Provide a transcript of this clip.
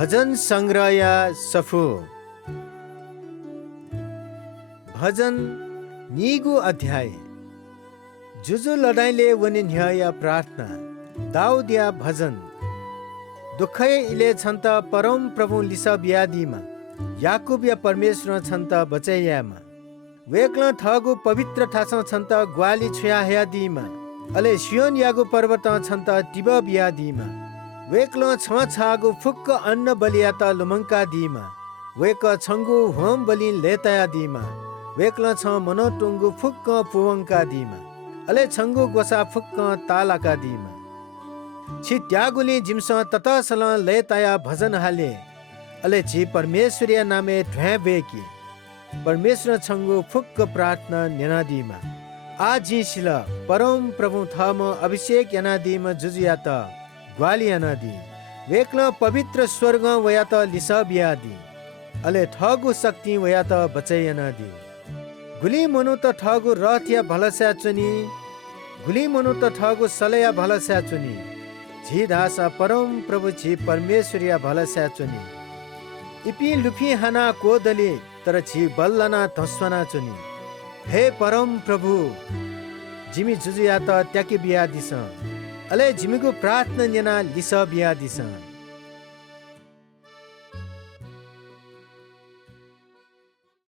भजन संग्रह या सफु भजन नीगु अध्याय जुजु लडाइले वनि न्याय प्रार्थना दाउद या भजन दुखय इले छन्त परम प्रभु लिसा ब्यादीमा याकुब या परमेश्वर छन्त बचैयामा वेक्ल थगु पवित्र ठास छन्त ग्वाली छुया हयादीमा अले सियोन यागु पर्वत छन्त टिब ब्यादीमा वेक्ल छ छागु फुक्क अन्न बलिया त लुमङ्का दीमा वेक छङ्गु होम बलि लेतया दीमा वेक्ल छ मनोटुङ्गु फुक्क पुवङ्का दीमा अले छङ्गु गोसा फुक्क तालाका दीमा छि त्यागुली जिम्स ततसल लेतया भजन हाले अले छि परमेश्वरिया नामे ढ्वे बेकी परमेश्वर छङ्गु फुक्क प्रार्थना न्यानादीमा आजी शिल परम प्रभु थम अभिषेक यानादीमा जुजुया त ग्वाली यानादी वेक्ल पवित्र स्वर्ग वया त लिसबियादी अले ठगु शक्ति वया त बचै यानादी गुली मनु त ठगु रथ या भलस्या चुनी गुली मनु त ठगु सलया भलस्या चुनी झी दासा परम प्रभु छि परमेश्वर या भलस्या चुनी इपी लुफी हाना कोदली तर छि बल्लना धस्वना चुनी हे परम प्रभु जिमी जुजुया त त्याकी बिया दिस अले जिमीको प्रार्थना न्याना लिस बिया दिस